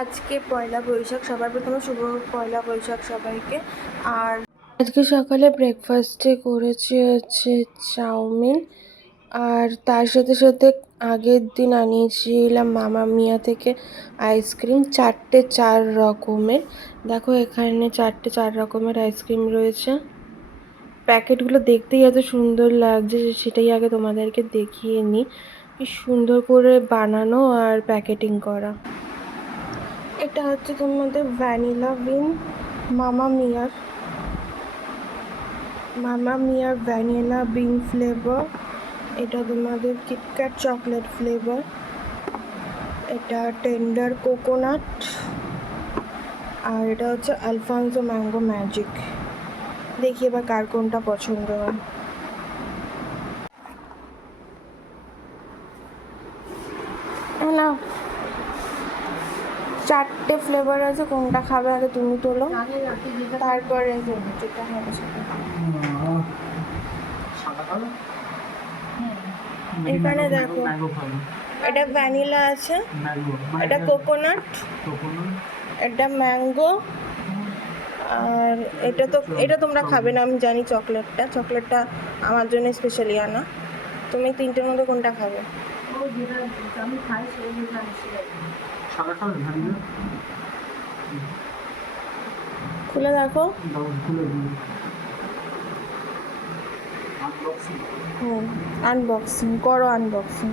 আজকে পয়লা বৈশাখ, সবার প্রথমে শুভ পয়লা বৈশাখ সবাইকে। আর আজকে সকালে ব্রেকফাস্টে করেছি হচ্ছে চাউমিন, আর তার সাথে সাথে আগের দিন আনিয়েছিলাম মামা মিয়া থেকে আইসক্রিম, 4 রকমের। দেখো এখানে 4 রকমের আইসক্রিম রয়েছে। প্যাকেটগুলো দেখতেই এত সুন্দর লাগছে, সেটাই আগে তোমাদেরকে দেখিয়ে নিই। কি সুন্দর করে বানানো আর প্যাকেটিং করা। এটা হচ্ছে তোমাদের ভ্যানিলা বিন, মামা মিয়ার ভ্যানিলা বিন ফ্লেভার। এটা তোমাদের কিটক্যাট চকলেট ফ্লেভার। এটা টেন্ডার কোকোনাট। আর এটা হচ্ছে আলফানসো ম্যাঙ্গো ম্যাজিক। দেখি এবার কার কোনটা পছন্দ হয়। না, 4টে ফ্লেভার আছে, কোনটা খাবে আগে তুমি তোলো, তারপরে যেটা হবে সেটা। এখানে দেখো, এটা ভ্যানিলা আছে, এটা কোকোনাট, এটা ম্যাঙ্গো, আর এটা তোমরা খাবে না আমি জানি। চকলেটটা আমার জন্য স্পেশালি আনা। তুমি 3টের মধ্যে কোনটা খাবে? খুলে দেখো। আনবক্সিং করো, আনবক্সিং।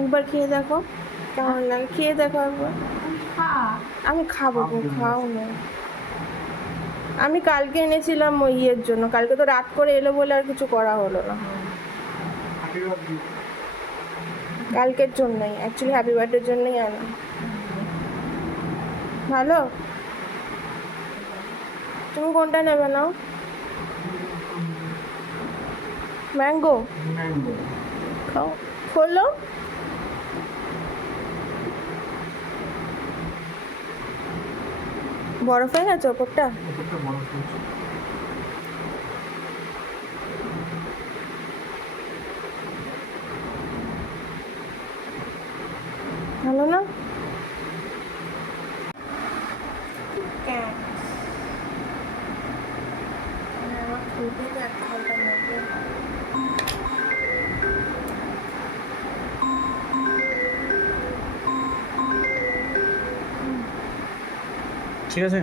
একবার খেয়ে দেখো কেমন লাগে, খেয়ে দেখো একবার। আমি খাবো, খাও না। আমি কালকে এনেছিলাম ওই ইয়ের জন্য, কালকে তো রাত করে এলো বলে আর কিছু করা হলো না। কালকের জন্যই, অ্যাকচুয়ালি হ্যাপি বার্থডের জন্যই আনা। ভালো। তুমি কোনটা নেবে নাও? ম্যাঙ্গো খাও, খোলো। বরফ হয়ে গেছে ওপরটা? ভালো না? ঠিক আছে।